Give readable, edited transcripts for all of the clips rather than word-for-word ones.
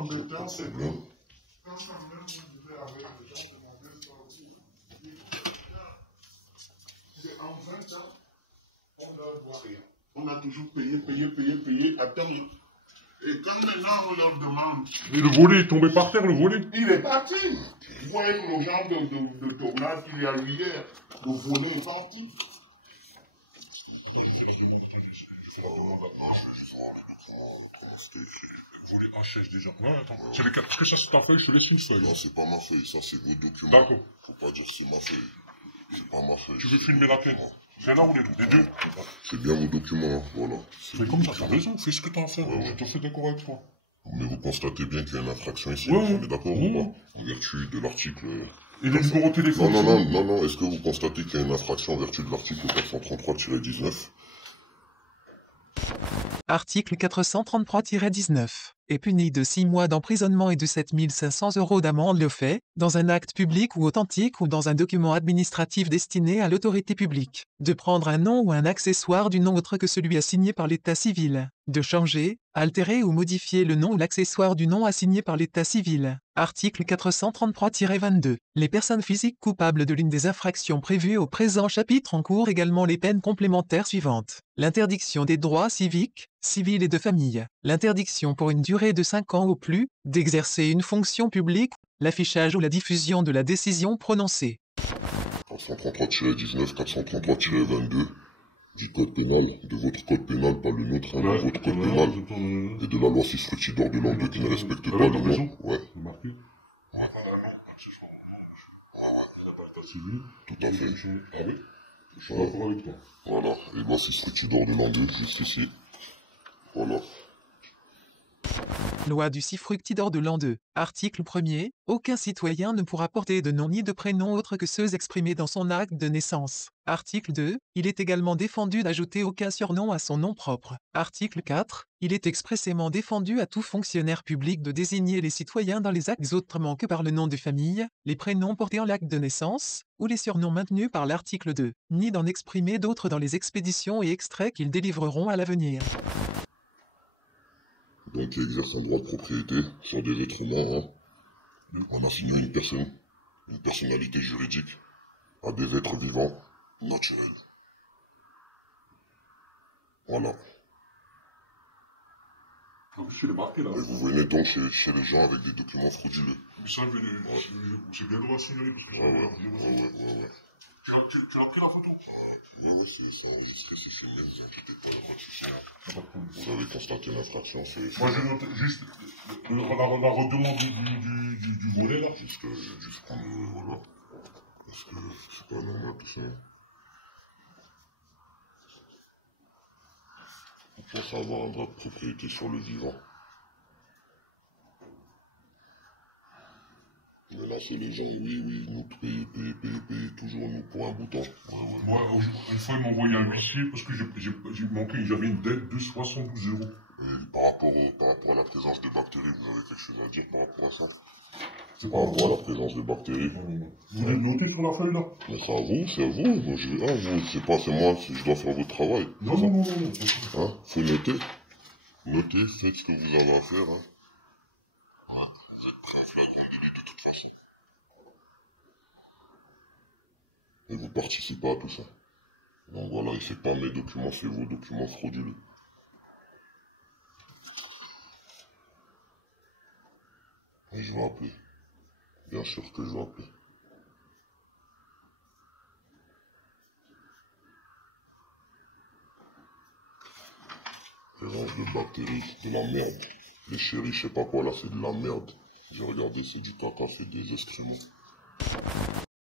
embêtant, c'est que quand même vous devez avec les gens demander ça aussi. C'est en 20 ans, on ne voit rien. On a toujours payé, à terme. Et quand maintenant on leur demande... Et le volet est tombé par terre, le volet. Il est parti. Vous voyez le genre de tournage qu'il y a eu hier. Le volet est parti. Volet HH déjà. Non, attends. C'est les 4. Parce que ça c'est ta feuille, je te laisse une feuille. Non, c'est pas ma feuille, ça c'est vos documents. D'accord. Faut pas dire c'est ma feuille. C'est pas ma feuille. Tu veux filmer laquelle? C'est là ou les deux? C'est bien vos documents, hein, voilà. C'est comme ça, t'as raison, fais ce que t'as à faire. Je te fais d'accord avec toi. Mais vous constatez bien qu'il y a une infraction ici, Ouais, on est d'accord ouais. ou pas? En vertu de l'article... Et le numéro de téléphone? Non, est-ce que vous constatez qu'il y a une infraction en vertu de l'article 433-19? Article 433-19 est puni de 6 mois d'emprisonnement et de 7 500 € d'amende le fait, dans un acte public ou authentique ou dans un document administratif destiné à l'autorité publique, de prendre un nom ou un accessoire du nom autre que celui assigné par l'état civil, de changer, altérer ou modifier le nom ou l'accessoire du nom assigné par l'état civil. Article 433-22. Les personnes physiques coupables de l'une des infractions prévues au présent chapitre encourent également les peines complémentaires suivantes. L'interdiction des droits civiques, civils et de famille. L'interdiction pour une durée de 5 ans ou plus, d'exercer une fonction publique, l'affichage ou la diffusion de la décision prononcée. 433-19, 433-22 du code pénal, de votre code pénal, pas le nôtre, hein, de votre code pénal, et de la loi 6 fructidor de l'an 2 qui ne respecte pas le nom. Ouais. Tout à fait. Ah oui? Je suis d'accord avec toi. Voilà, et loi 6 fructidor de l'an 2, juste ici. Voilà. Loi du 6 fructidor de l'an 2. Article 1er. Aucun citoyen ne pourra porter de nom ni de prénom autres que ceux exprimés dans son acte de naissance. Article 2. Il est également défendu d'ajouter aucun surnom à son nom propre. Article 4. Il est expressément défendu à tout fonctionnaire public de désigner les citoyens dans les actes autrement que par le nom de famille, les prénoms portés en l'acte de naissance, ou les surnoms maintenus par l'article 2, ni d'en exprimer d'autres dans les expéditions et extraits qu'ils délivreront à l'avenir. Donc, qui exerce un droit de propriété sur des êtres humains, hein, en assignant une personnalité juridique à des êtres vivants naturels. Voilà. Je suis débarqué là. Et vous venez donc chez les gens avec des documents frauduleux. Mais ça, c'est bien droit à signaler parce que ça. Ouais. Tu as pris la photo? Oui, c'est enregistré, c'est filmé, ne vous inquiétez pas, il n'y a pas de souci. Vous avez constaté l'infraction, c'est... Moi, je note juste la redemande du volet, là. Juste prendre, voilà. Parce que c'est pas normal, tout ça. Vous pensez avoir un droit de propriété sur le vivant. Mais là, c'est les gens, oui, nous payer, toujours nous pour un bouton. Moi, une fois, ils m'ont envoyé un huissier parce que j'avais une dette de 72 €. Et par rapport à la présence de bactéries, vous avez quelque chose à dire par rapport à ça? Par rapport à la présence de bactéries. Vous l'avez noté sur la feuille là? Mais c'est à vous. Moi, c'est moi, je dois faire votre travail. Non. Hein? Faut noter. Notez, faites ce que vous avez à faire, hein. Ouais. Vous êtes prêt à flagrant délit de toute façon. Et vous participez à tout ça. Donc voilà, et c'est pas mes documents, c'est vos documents frauduleux. Et je vais appeler. Bien sûr que je vais appeler. Présence de bactéries, de la merde. Les chéris, je sais pas quoi là, c'est de la merde. J'ai regardé, c'est du caca, c'est des excréments.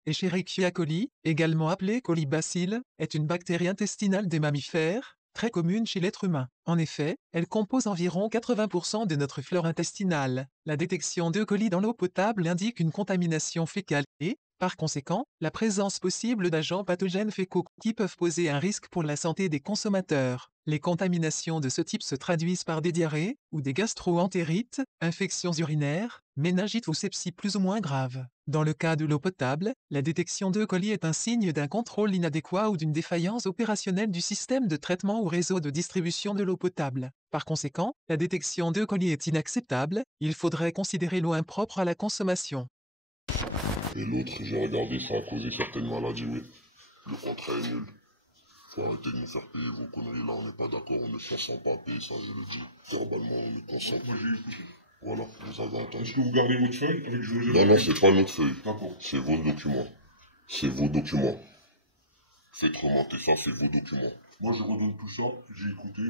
Escherichia coli, également appelée colibacille, est une bactérie intestinale des mammifères, très commune chez l'être humain. En effet, elle compose environ 80% de notre flore intestinale. La détection d'E. coli dans l'eau potable indique une contamination fécale et, Par conséquent, la présence possible d'agents pathogènes fécaux qui peuvent poser un risque pour la santé des consommateurs. Les contaminations de ce type se traduisent par des diarrhées ou des gastro-entérites, infections urinaires, méningites ou sepsie plus ou moins graves. Dans le cas de l'eau potable, la détection d'E. coli est un signe d'un contrôle inadéquat ou d'une défaillance opérationnelle du système de traitement ou réseau de distribution de l'eau potable. Par conséquent, la détection d'E. coli est inacceptable, il faudrait considérer l'eau impropre à la consommation. Et l'autre, j'ai regardé, ça a causé certaines maladies, mais le contrat est nul. Faut arrêter de nous faire payer vos conneries là, on n'est pas d'accord, on ne consent pas à payer ça, je le dis. Verbalement, on ne consent pas. Moi j'ai écouté. Voilà, vous avez Est-ce entendu. que vous gardez votre feuille avec José? Non, non, c'est pas notre feuille. D'accord. C'est vos documents. C'est vos documents. Faites remonter ça, c'est vos documents. Moi je redonne tout ça, j'ai écouté.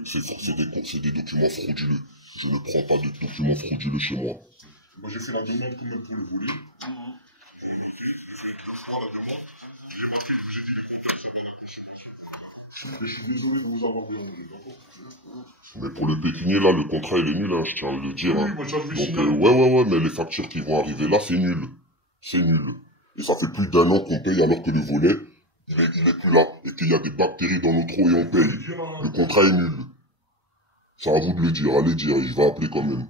C'est des documents frauduleux. Je ne prends pas de documents frauduleux chez moi. Moi j'ai fait la demande quand même pour le voler. Je suis désolé de vous avoir dérangé, d'accord? Mais pour le pécunier, là, le contrat, il est nul, hein, je tiens à le dire. Oui, Hein. moi ça je vais Donc, signaler. ouais, mais les factures qui vont arriver là, c'est nul. C'est nul. Et ça fait plus d'1 an qu'on paye alors que le volet, il est plus là. Et qu'il y a des bactéries dans notre eau et on paye. Le contrat est nul. C'est à vous de le dire, allez dire, je vais appeler quand même.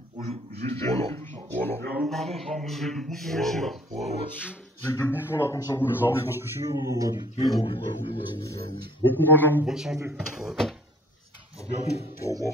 Je vais dire Voilà, tout ça. voilà. Et à l'occasion, je ramènerai deux boutons ici Ouais, là. ouais. Les deux boutons là, comme ça vous les avez, parce que sinon, on va dire. Oui. Bon courage à vous, bonne santé. Ouais. À bientôt. Au revoir.